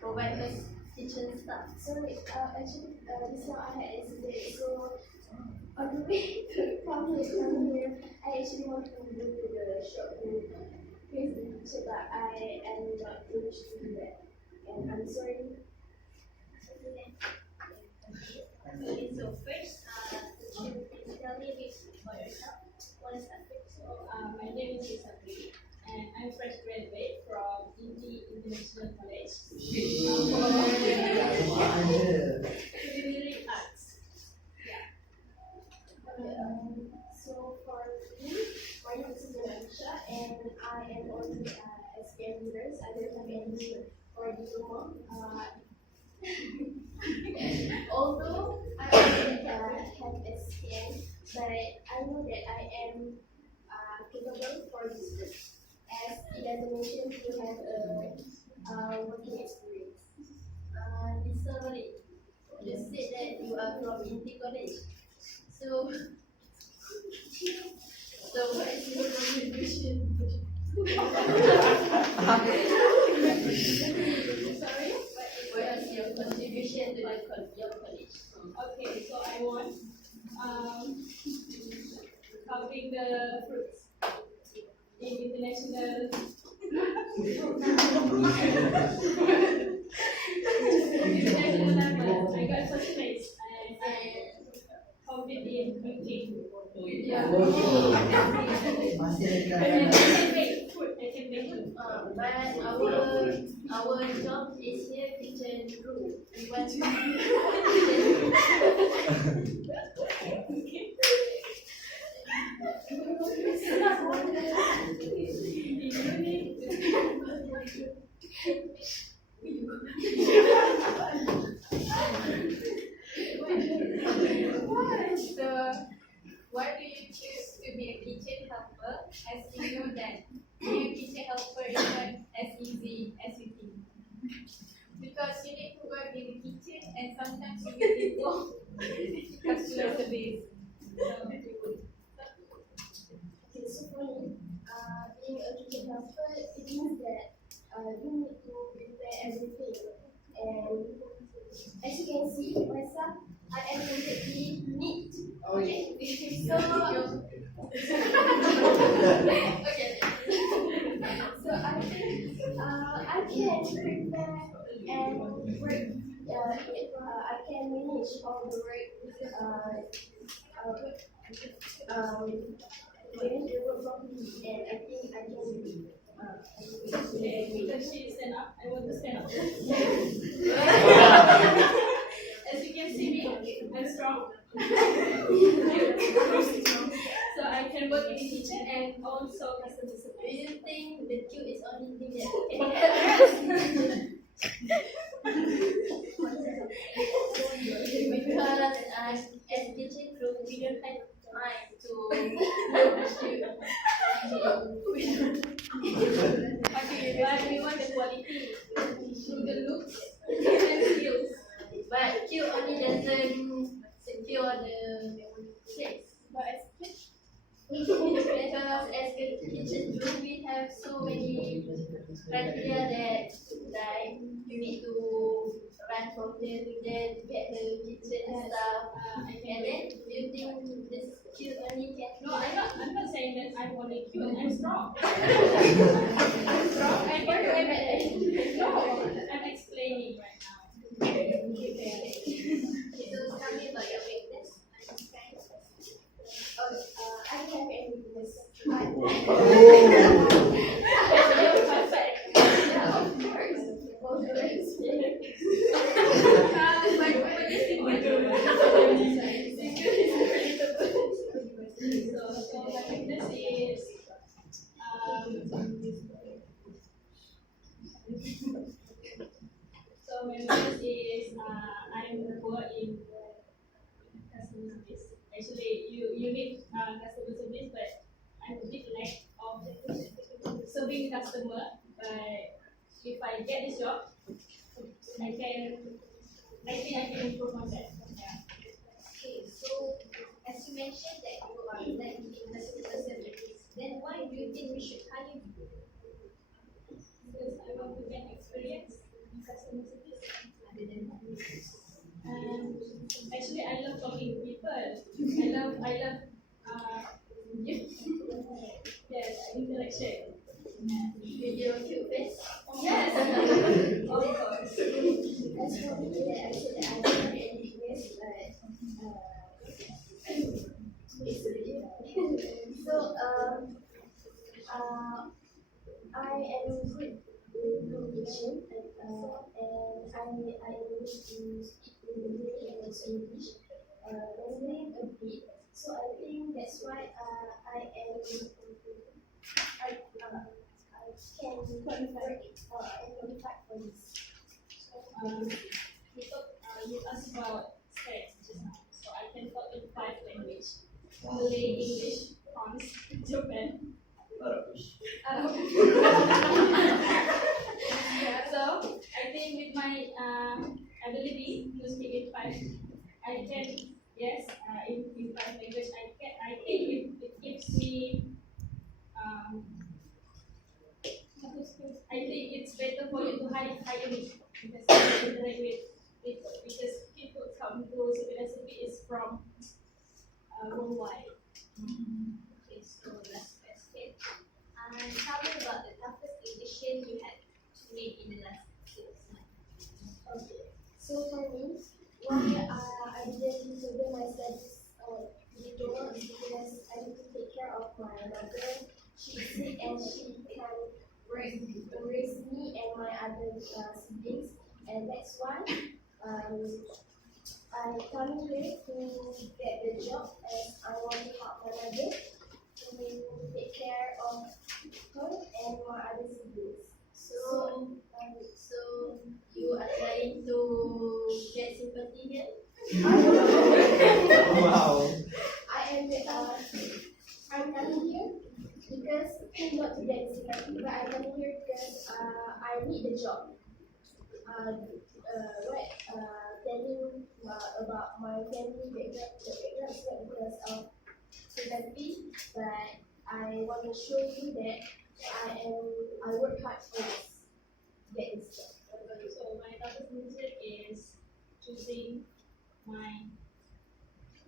Provide us kitchen stuff. So actually, this one I had is Sidek. So on the way to come here, I actually want to go to the shop to place the picture, but I am not able to do that, and I'm sorry. Okay, so first, could you please tell me a bit about yourself? What is that? So my name is Syuhada. And I'm fresh graduate from Binti International College. Culinary arts. Yeah. Okay, so for me, my name is Alisya, and I am on SPM years. I don't have any for diploma. Although I already have SPM, but I know that I am capable for this work. As it doesn't mention you have a working experience. Sorry, you said that you are from Binti College. So what is your contribution? Sorry? What is your contribution to your college? Okay, so I want covering the fruits in international. International level. I got first place and competed in cooking. Yeah. I can make food. But our job is here kitchen crew. We want to why do you choose to be a kitchen helper, as you know that being a kitchen helper is not as easy as you think? Because you need to work in the kitchen and sometimes you get involved in customer service. Okay, so for me, being a kitchen helper, it means that you need to prepare everything. And as you can see myself, I am completely neat. Okay, so okay. So I think I can prepare and work. I can manage all the work. Manage the work properly, and I think I can do it. Because she stand up, I want to stand up. As you can see me, I'm strong. So I can work in the kitchen and also customer service. Do you think the queue is only thing that can help? Because as kitchen crew, we don't have time to Okay, but we want the quality, the looks, and skills. But Q only doesn't secure the place. But because as a kitchen crew, we have so many criteria that like you need to run for then get the kitchen stuff. I And can. then you think this cute only can. No, I'm not saying that I'm only cute. I'm strong. I'm strong. No, I'm explaining right now. So tell me about your weakness. I don't have any weakness. You're perfect. Yeah, of course. Both of us. So my weakness is I'm poor in customer service. Actually, you need customer service, but I'm a bit lack of serving customer. But if I get this job, I think I can improve myself. Yeah. Okay, so as you mentioned that you are lacking in customer service, then why do you think we should hire you? Because I want to get experience in customer service. And actually, I love talking to people. I love yes, interaction. With your cute face? Yes, of course. As for me, I said that I don't have any weakness, but it's really so I am good in communication and I am able to speak in Malay and also English, Mandarin a bit. So I think that's why I can qualify for this. You asked about stats just now, so I can talk in 5 languages: Malay, English, France, Japan. So I think with my ability to speak in 5, I can in 5 languages. I think it gives me I think it's better for you to hire me because I interact with people because people come to City is from worldwide. Okay, so last question. Tell me about the toughest decision you had to make in the last 6 months. Okay, so for me, why I didn't further my studies diploma is because I need to take care of my mother. She's sick and she can't raise me and my other siblings, and that's why I come here to get the job as I want to help my mother to take care of her and my other siblings. So you are trying to get sympathy here? Wow. I'm coming here because not to get sympathy, but I'm coming here because I need the job. Telling about my family background is not because of sympathy, but I want to show you that I work hard for this. Get this job. So my toughest decision is choosing my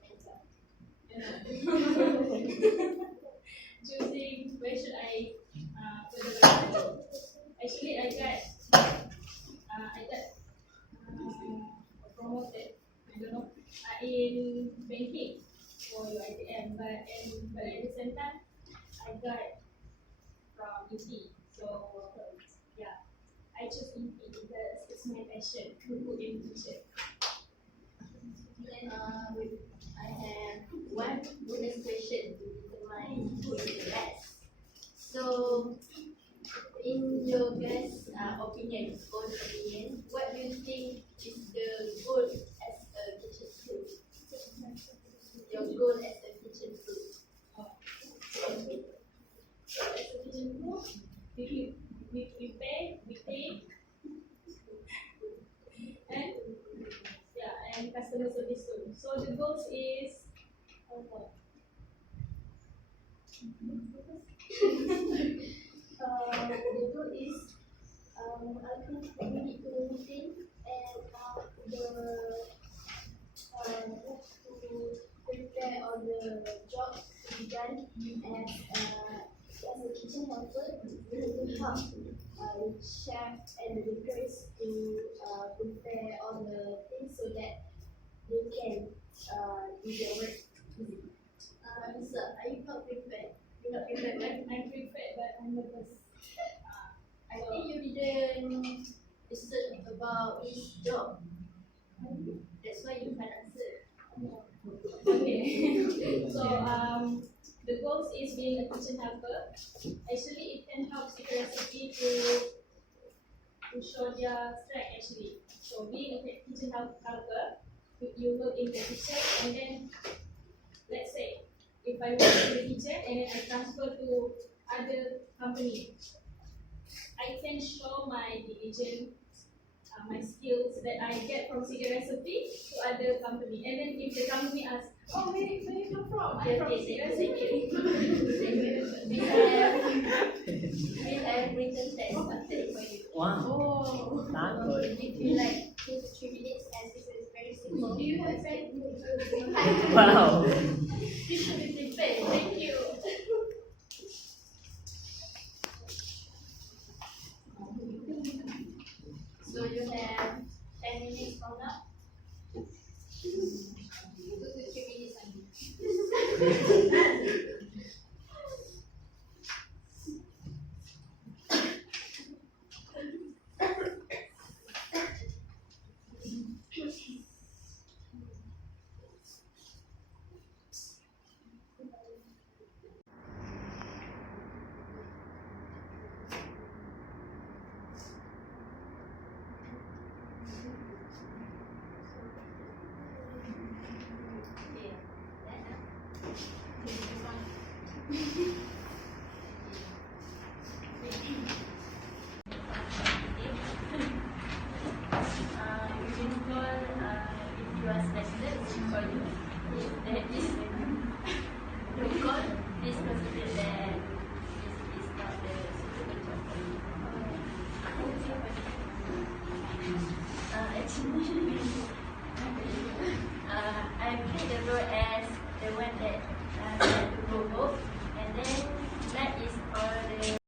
mentor. Choosing where should I further my study. Actually, I got promoted. I don't know in banking for HRM, but at the same time, I got from Binti. So yeah, I chose Binti because it's my passion to put in teacher. Then I have one bonus question to determine who is the best. So, in your guys' opinion, what do you think is the goal as a kitchen crew? Your goal as a kitchen crew. Okay. So as a kitchen crew, we prepare, we take, and and customer service too. So the goals is The goal is I think we need to maintain and the help chef and the bakers to prepare all the things so that they can do their work easily. Sir, are you not prepared? You're not prepared, right? I'm prepared, but I'm nervous. I think you didn't research about his job. That's why you can't answer. Okay. So the goals is being a kitchen helper. Actually, it can help secret recipe to show their strength. Actually, so being a kitchen helper, you work in the kitchen, and then let's say if I work in the kitchen and then I transfer to other company, I can show my diligence, my skills that I get from secret recipe to other company. And then if the company asks, oh, where you come from? I'm from secret recipe. We have written text update for you. Wow. Oh, Takut. if you like 2 to 3 minutes, as this is very simple. Do you have pen? Wow. You should be prepared. Thank you. So you have 10 minutes from now? 2 to 3 minutes only.